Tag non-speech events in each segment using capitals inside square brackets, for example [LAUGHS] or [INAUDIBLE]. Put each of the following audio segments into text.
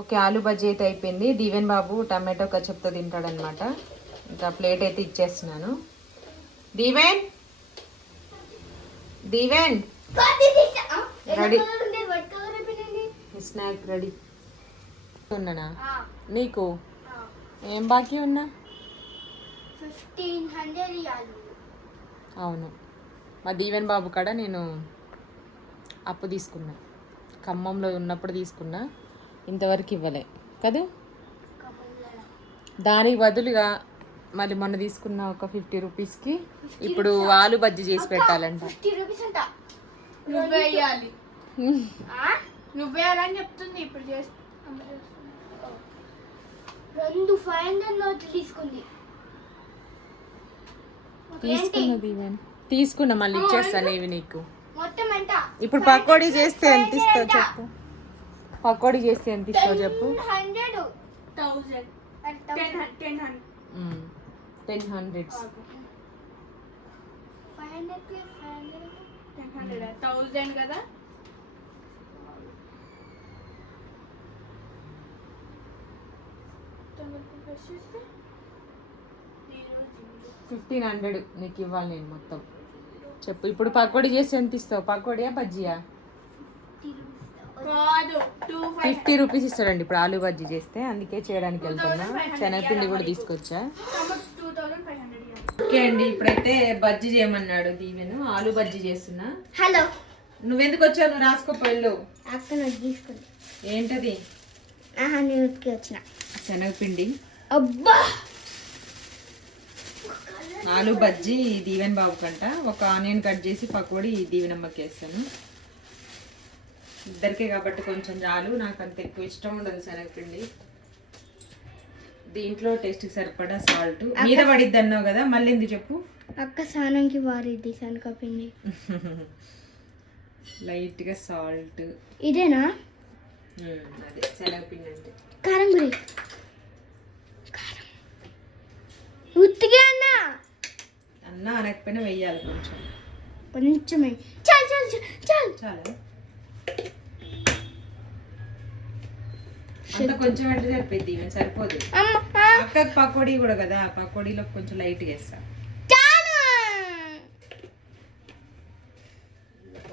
Okay ఆలు బజ్జీ అయితే అయిపోయింది. దీవెన్ బాబు టమాటో కచప్తో తింటాడనమాట ఇంకా ప్లేట్ అయితే ఇచ్చేస్తున్నాను. Deeven? Deeven? Ready. Snack ready. ఉన్నానా? నీకు? ఏం బాకీ ఉన్నా? అవును. మా దీవెన్ బాబు కాడ నేను అప్పు తీసుకున్నా. ఖమ్మంలో ఉన్నప్పుడు తీసుకున్నా. ఇంతవరకు ఇవ్వలే. కదా? దానికి బదులుగా మళ్ళీ మొన్న తీసుకున్న ఒక ఫిఫ్టీ రూపీస్కి ఇప్పుడు ఆలు బజ్జీ చేసి పెట్టాలంట. ఫిఫ్టీ రూపీస్ అంట. నువ్వే వేయాలి ఆ? నువ్వే వేయాలని చెప్తుంది ఇప్పుడు చేస్తా రెండు ఫైవ్ హండ్రెడ్ నోట్లు తీసుకుంది. తీసుకున్న మళ్ళీ ఇచ్చేస్తాను ఇవి నీకు. మొత్తం ఎంత? ఇప్పుడు పకోడీ చేస్తే ఎంత ఇస్తావు చెప్పు. పకోడీ చేస్తే ఎంత ఇస్తావు చెప్పు? Ten ten hundred ten hundreds thousand కదా? ఫిఫ్టీన్ హండ్రెడ్ నీకు ఇవ్వాలి నేను మొత్తం. చెప్పు ఇప్పుడు పకోడీ చేస్తే ఎంత ఇస్తావు? పకోడియా బజ్జీయా? ఫిఫ్టీ రూపీస్ ఇస్తాడండి. ఇప్పుడు ఆలు బజ్జీ చేస్తే అందుకే చేయడానికి వెళ్తున్నా. శనగపిండి కూడా తీసుకొచ్చా? ఓకే అండి. ఇప్పుడైతే బజ్జీ చేయమన్నాడు దీవెను. ఆలు బజ్జీ చేస్తున్నా. హలో. నువ్వెందుకు వచ్చావు? నువ్వు రాసుకోపోయిల్లు ఏంటది? వచ్చిన. శనగపిండి అబ్బా! ఆలు బజ్జీ దీవెన్ బాబు కంట ఒక ఆనియన్ కట్ చేసి పకోడీ దీవెనమ్మకి వేస్తాను. ఇద్దరికే కాబట్టి కొంచెం చాలు. నాకు అంత ఎక్కువ ఇష్టం ఉండదు శనగపిండి. దీంట్లో టేస్ట్కి సరిపడా సాల్ట్ మీద పడిద్ది అన్నావు కదా మళ్ళీ ఎందుకు చెప్పు? అక్క స్నానంకి వారిద్ది శనగపిండి. [LAUGHS] లైట్గా సాల్ట్ ఇదేనా? అదే శనగపిండి అంటే. కారం గురి. కారం. ఉత్తిగా అన్నా! అన్న అనకపోయినా వెయ్యాలి కొంచెం. కొంచెమే. చాలు చాలు చాలు. చాలు చాలా అంత కొంచెం అంటే సరిపోదు. అక్కకి పకోడీ కూడా కదా పకోడీలో కొంచెం లైట్గా వేస్తా. చాలు.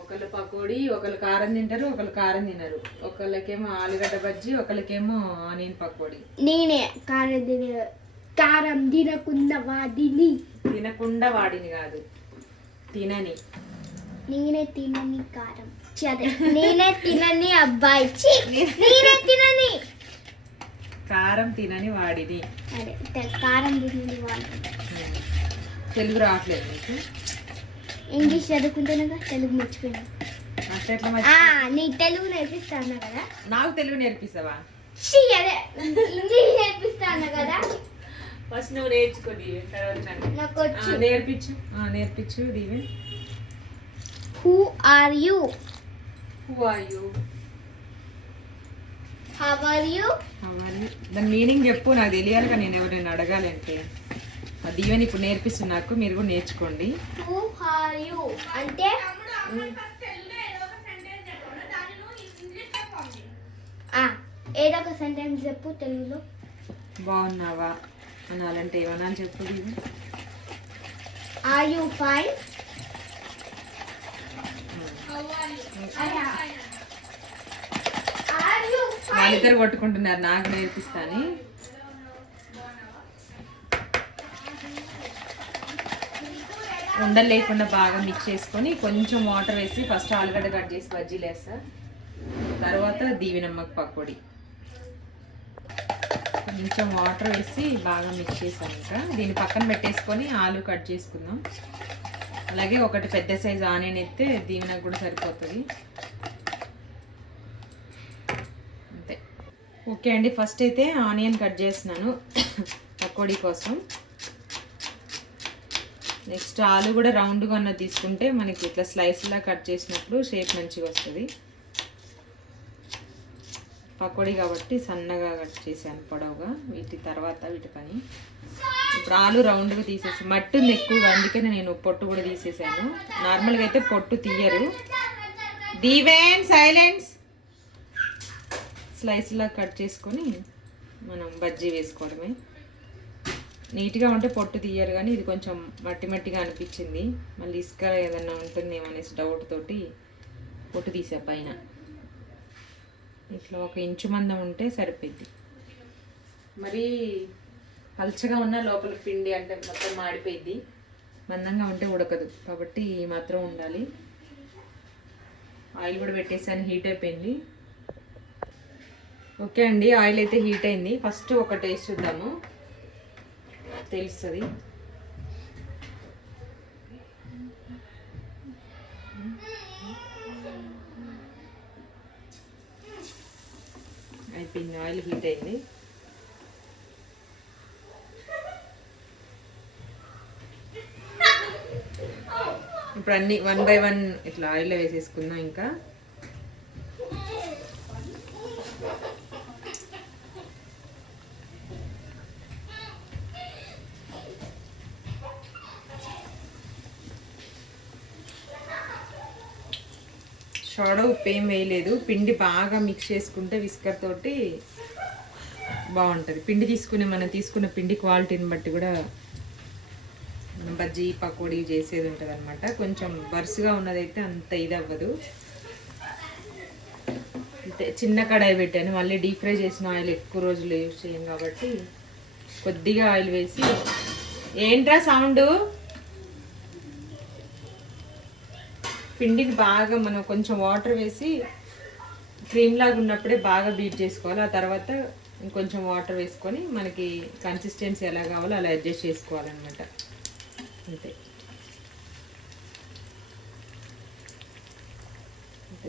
ఒకళ్ళు పకోడీ ఒకళ్ళు కారం తింటారు ఒకళ్ళు కారం తినరు. ఒకళ్ళకేమో ఆలుగడ్డ బజ్జీ ఒకళ్ళకేమో ఆనియన్ పకోడీ. నేనే కారం తిన కారం తినకుండా వాదిని తినకుండా వాడిని కాదు తినని. నేనే తినని కారం. నేనే తినని అబ్బాయి. నేనే తినని. కారం తినని వాడిని. అదే కారం తినని ఉమ్. తెలుగు రావట్లేదు నీకు? ఇంగ్లీష్ చదువుకుంటున్నాగా తెలుగు మర్చిపోయాను. అట్లా ఎట్లా ఆ, మరి నీ తెలుగు నేర్పిస్తాను కదా? నాకు తెలుగు నేర్పిస్తావా? అదే ఇంగ్లీష్ నేర్పిస్తాను కదా? ఫస్ట్ నువ్వు నేర్చుకోది తర్వాత. నాకు నేర్పించు. నేర్పించు Deeven. Who are you? Who are you? How are you దాని మీనింగ్ చెప్పు నాకు తెలియాలి కానీ నేను ఎవరైనా అడగాలి అంటే. ఆ దీవెన్ ఇప్పుడు నేర్పిస్తుంది నాకు మీరు కూడా నేర్చుకోండి. హూ ఆర్ యూ అంటే? ఆ, ఏదో ఒక సెంటెన్స్ చెప్పు తెలుగులో. బాగున్నావా? అనాలంటే ఏమన్నా అని చెప్పు are you fine are you వాళ్ళిద్దరు కొట్టుకుంటున్నారు నాకు నేర్పిస్తాని. ఉండలు లేకుండా బాగా మిక్స్ చేసుకొని కొంచెం వాటర్ వేసి ఫస్ట్ ఆలుగడ్డ కట్ చేసి బజ్జీలు వేస్తా. తర్వాత దీవెనమ్మకి పకోడీ. కొంచెం వాటర్ వేసి బాగా మిక్స్ చేసాక దీన్ని పక్కన పెట్టేసుకొని ఆలు కట్ చేసుకుందాం. అలాగే ఒకటి పెద్ద సైజు ఆనియన్ ఎత్తే దీవెనకు కూడా సరిపోతుంది అంతే ఓకే అండి ఫస్ట్ అయితే ఆనియన్ కట్ చేస్తున్నాను పకోడీ కోసం. నెక్స్ట్ ఆలు కూడా రౌండ్గా ఉన్న తీసుకుంటే మనకి ఇట్లా స్లైస్లా కట్ చేసినప్పుడు షేప్ మంచిగా వస్తుంది. పకోడీ కాబట్టి సన్నగా కట్ చేశాను పొడవుగా వీటి తర్వాత వీటి పని. ఇప్పుడు ఆలు రౌండ్గా తీసేసి మట్టి ఉంది ఎక్కువగా అందుకనే నేను పొట్టు కూడా తీసేసాను. నార్మల్గా అయితే పొట్టు తీయరు. దీవెన్ సైలెన్స్ స్లైస్లా కట్ చేసుకొని మనం బజ్జీ వేసుకోవడమే. నీట్గా ఉంటే పొట్టు తీయరు కానీ ఇది కొంచెం మట్టి మట్టిగా అనిపించింది. మళ్ళీ ఇసుక ఏదన్నా ఉంటుందేమో అనేసి డౌట్ తోటి పొట్టు తీసా పైన. ఇట్లా ఒక ఇంచు మందం ఉంటే సరిపోద్ది మరి పల్చగా ఉన్న లోపల పిండి అంటే మొత్తం మాడిపోయింది. మందంగా ఉంటే ఉడకదు. కాబట్టి మాత్రం ఉండాలి. ఆయిల్ కూడా పెట్టేసాను హీట్ అయిపోయింది. ఓకే అండి ఆయిల్ అయితే హీట్ అయింది. ఫస్ట్ ఒక టేస్ట్ చూద్దాము. తెలుస్తుంది. అయిపోయింది ఆయిల్ హీట్ అయింది. ఇప్పుడు అన్ని వన్ బై వన్ ఇట్లా ఆయిల్లో వేసేసుకుందాం ఇంకా. సోడా ఉప్పు ఏం వేయలేదు. పిండి బాగా మిక్స్ చేసుకుంటే విస్కర్ తోటి బాగుంటుంది. పిండి తీసుకునే మనం తీసుకున్న పిండి క్వాలిటీని బట్టి కూడా మనం బజ్జీ పకోడీ చేసేది ఉంటుంది అనమాట కొంచెం బరుసుగా ఉన్నదైతే అంత ఇది అవ్వదు చిన్న కడాయి పెట్టాను. మళ్ళీ డీప్ ఫ్రై చేసిన ఆయిల్ ఎక్కువ రోజులు యూజ్ చేయం కాబట్టి కొద్దిగా ఆయిల్ వేసి ఏంట్రా సౌండ్? పిండిని బాగా మనం కొంచెం వాటర్ వేసి క్రీమ్ లాగా ఉన్నప్పుడే బాగా బీట్ చేసుకోవాలి. ఆ తర్వాత ఇంకొంచెం వాటర్ వేసుకొని మనకి కన్సిస్టెన్సీ ఎలా కావాలో అలా అడ్జస్ట్ చేసుకోవాలన్నమాట. అంతే.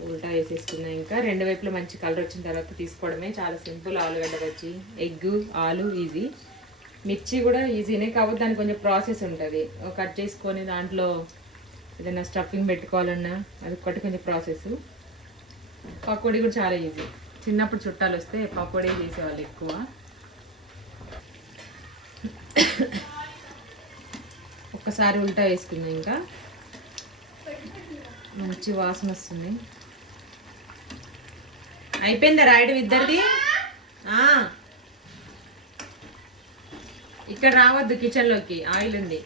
ఉల్టా వేసేసుకున్నా ఇంకా. రెండు వైపులు మంచి కలర్ వచ్చిన తర్వాత తీసుకోవడమే. చాలా సింపుల్ ఆలుగడ్డ వచ్చి ఎగ్ ఆలు ఈజీ మిర్చి కూడా ఈజీనే కాబట్టి దానికి కొంచెం ప్రాసెస్ ఉంటుంది. కట్ చేసుకొని దాంట్లో ఏదైనా స్టఫింగ్ పెట్టుకోవాలన్నా అది ఒక్కటి కొంచెం ప్రాసెస్ పకోడీ కూడా చాలా ఈజీ చిన్నప్పుడు చుట్టాలు వస్తే పకోడీ చేసేవాళ్ళు ఎక్కువ. ఒక్కసారి ఉల్టా వేసుకుందాం ఇంకా. మంచి వాసన వస్తుంది. అయిపోయిందా రాయడం ఇద్దరిది? ఇక్కడ రావద్దు కిచెన్లోకి ఆయిల్ ఉంది.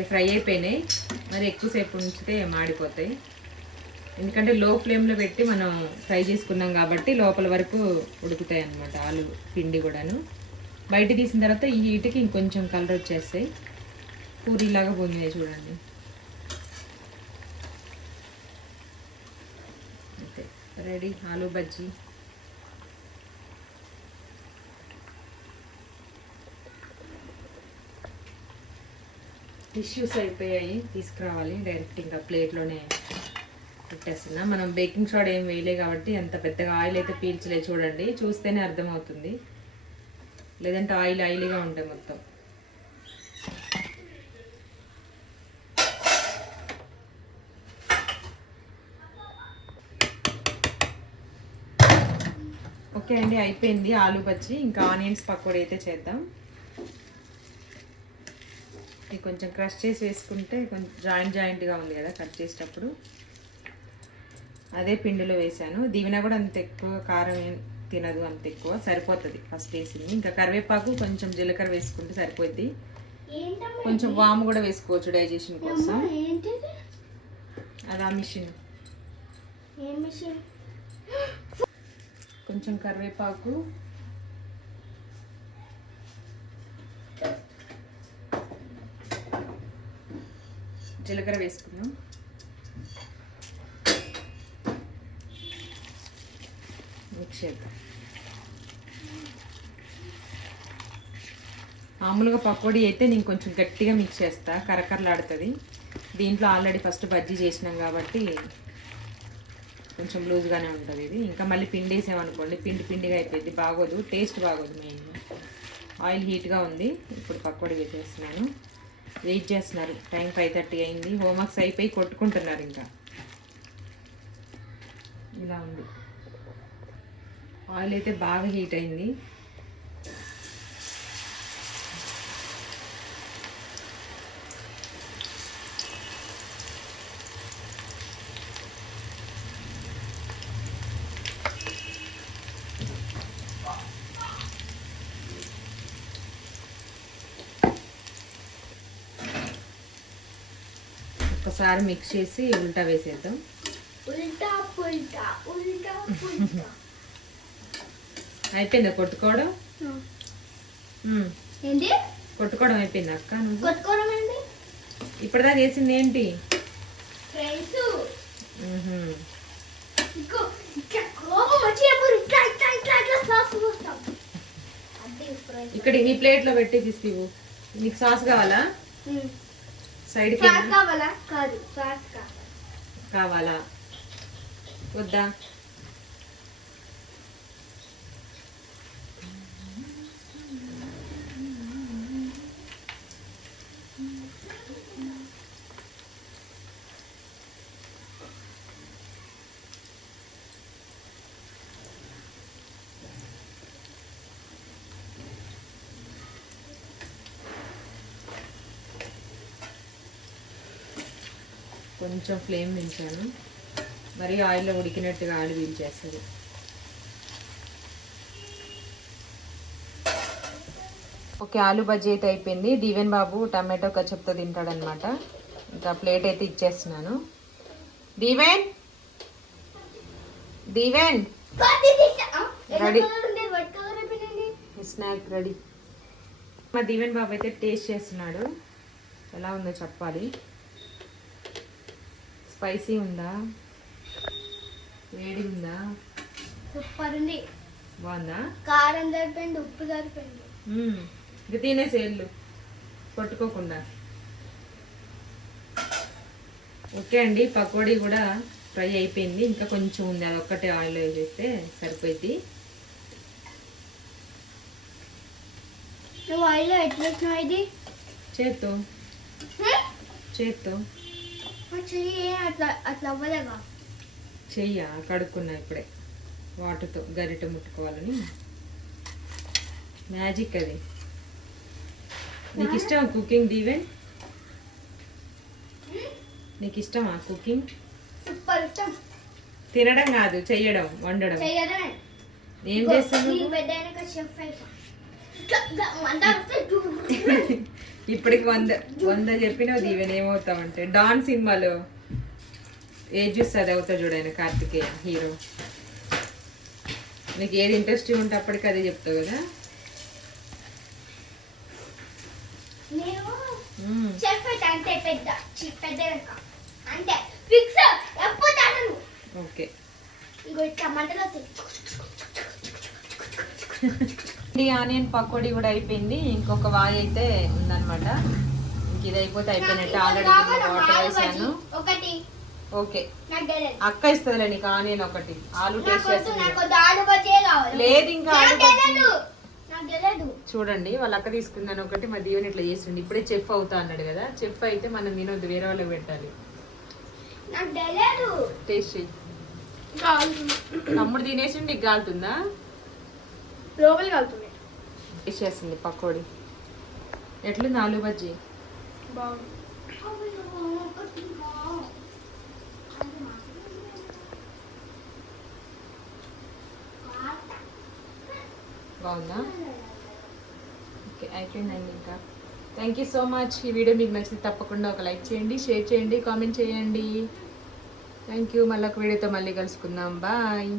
ఓకే ఫ్రై అయిపోయినాయి. మరి ఎక్కువసేపు ఉంచితే మాడిపోతాయి. ఎందుకంటే లో ఫ్లేమ్లో పెట్టి మనం ఫ్రై చేసుకున్నాం కాబట్టి లోపల వరకు ఉడుకుతాయి అన్నమాట ఆలు పిండి కూడాను. బయట తీసిన తర్వాత ఈ హీట్కి ఇంకొంచెం కలర్ వచ్చేస్తాయి. పూరీలాగా పొందినాయి చూడండి. రెడీ. ఆలు బజ్జీ. టిష్యూస్ అయిపోయాయి. తీసుకురావాలి. డైరెక్ట్ ఇంకా ప్లేట్లోనే పెట్టేస్తున్నా. మనం బేకింగ్ సోడా ఏం వేయలే కాబట్టి అంత పెద్దగా ఆయిల్ అయితే పీల్చలే చూడండి. చూస్తేనే అర్థమవుతుంది. లేదంటే ఆయిల్ ఆయిల్గా ఉంటాయి మొత్తం. ఓకే అండి అయిపోయింది ఆలు పచ్చి ఇంకా ఆనియన్స్ పకోడీ అయితే చేద్దాం. కొంచెం క్రష్ చేసి వేసుకుంటే కొంచెం జాయింట్ జాయింట్గా ఉంది కదా కట్ చేసేటప్పుడు. అదే పిండిలో వేసాను. దీవెన కూడా అంత ఎక్కువ కారం తినదు అంత ఎక్కువ. సరిపోతుంది ఫస్ట్ వేసింది. ఇంకా కరివేపాకు కొంచెం జీలకర్ర వేసుకుంటే సరిపోద్ది. కొంచెం వాము కూడా వేసుకోవచ్చు డైజెషన్ కోసం. అది ఆ మిషన్? కొంచెం కరివేపాకు జీలకర్ర వేసుకుందాం. మిక్స్ చేద్దాం. మామూలుగా పకోడీ అయితే నేను కొంచెం గట్టిగా మిక్స్ చేస్తా కరకరలాడుతుంది. దీంట్లో ఆల్రెడీ ఫస్ట్ బజ్జీ చేసినాం కాబట్టి కొంచెం లూజ్గానే ఉంటుంది ఇది. ఇంకా మళ్ళీ పిండి వేసామనుకోండి పిండి పిండిగా అయిపోయింది బాగోదు టేస్ట్ బాగోదు మెయిన్. ఆయిల్ హీట్గా ఉంది ఇప్పుడు పకోడీ వేసేస్తున్నాను. వెయిట్ చేస్తున్నారు. టైం ఫైవ్ థర్టీ అయింది. హోంవర్క్స్ అయిపోయి కొట్టుకుంటున్నారు ఇంకా. ఇలా ఉంది. ఆయిల్ అయితే బాగా హీట్ అయింది. ఒకసారి మిక్స్ చేసి ఉల్టా వేసేద్దాం. ఉల్టా పుల్టా ఉల్టా పుల్టా. అయిపోయిందా కొట్టుకోవడం? ఏంటి? కొట్టుకోవడం అయిపోయిందా అక్క నువ్వు? కొట్టుకోవడం ఇప్పటిదాకా చేసింది ఏంటి? ఇక్కడ నీ ప్లేట్లో పెట్టి తీసివు నీకు సాస్ కావాలా? సైడ్ కావాలా? కాదు కావాలా? వద్దా? కొంచెం ఫ్లేమ్ పెంచాను మరి ఆయిల్లో ఉడికినట్టుగా ఆయిల్ పీల్చేస్తుంది ఓకే ఆలు బజ్జీ అయితే అయిపోయింది. దీవెన్ బాబు టమాటో కచ్చప్తో తింటాడనమాట ఇంకా ప్లేట్ అయితే ఇచ్చేస్తున్నాను. Deeven Deeven ready. Snack ready. మా దీవెన్ బాబు అయితే టేస్ట్ చేస్తున్నాడు. ఎలా ఉందో చెప్పాలి. స్పైసీ ఉందా? వేడి ఉందా? సూపర్ ఉంది బాగుందా? కారం సరిపోయింది ఉప్పు సరిపోయింది మ్మ్. ఇక తినేసేళ్ళు కొట్టుకోకుండా. ఓకే అండి పకోడీ కూడా ఫ్రై అయిపోయింది. ఇంకా కొంచెం ఉంది అది ఒక్కటే ఆయిల్ వేసేస్తే సరిపోయింది నువ్వు ఆయిల్ ఎట్లా ఇది? చేత్తో? చేత్తో. చెయ్యి అట్లా అట్లా అవ్వలేగా చెయ్య కడుక్కున్నా ఇప్పుడే. వాటర్తో గరిట ముట్టుకోవాలని. మ్యాజిక్ అది. నీకు ఇష్టమా కుకింగ్ దీవెన్ నీకు ఇష్టమా కుకింగ్ సూపర్ ఇష్టం. తినడం కాదు చెయ్యడం వండడం. ఏం చేస్తావు [LAUGHS] ఇప్పటికి వంద వంద చెప్పినావు దీవెన్ ఏమవుతావంటే డాన్ సినిమాలో ఏది చూస్తే అది అవుతా చూడాయన కార్తికేయ హీరో. నీకు ఏది ఇంట్రెస్ట్ ఉంటే అప్పటికి అదే చెప్తావు కదా? ఓకే. [LAUGHS] ఈ ఆనియన్ పకోడీ కూడా అయిపోయింది. ఇంకొక వాయి అయితే ఉందన్నమాట. ఇంక ఇది అయిపోతే అయిపోయినట్టు ఆల్రెడీ వాటర్ ఆలు వేసాను. ఓకే. అక్క ఇస్తుందిలే నీకు ఆనియన్ ఒకటి. ఆలు టేస్ట్ చేస్తుంది. లేదు ఇంకా చూడండి వాళ్ళ అక్క తీసుకున్నాను ఒకటి మా దీవెని ఇట్లా చేస్తుండే. ఇప్పుడే చెఫ్ అవుతా అన్నాడు కదా. చెఫ్ అయితే మనం తినొద్దు వేరే వాళ్ళకి పెట్టాలి. టేస్ట్ చెయ్యి తమ్ముడు తినేసి నీకు కాలుతుందా లోపలికి వెళ్తుంది ఇచ్చేసింది పకోడీ. ఎట్లుంది ఆలు బజ్జీ? బాగుందా? ఓకే అయిపోయిందండి ఇంకా. థ్యాంక్ యూ సో మచ్ ఈ వీడియో మీకు నచ్చితే తప్పకుండా ఒక లైక్ చేయండి షేర్ చేయండి కామెంట్ చేయండి. థ్యాంక్ యూ మళ్ళీ ఒక వీడియోతో మళ్ళీ కలుసుకుందాం. బాయ్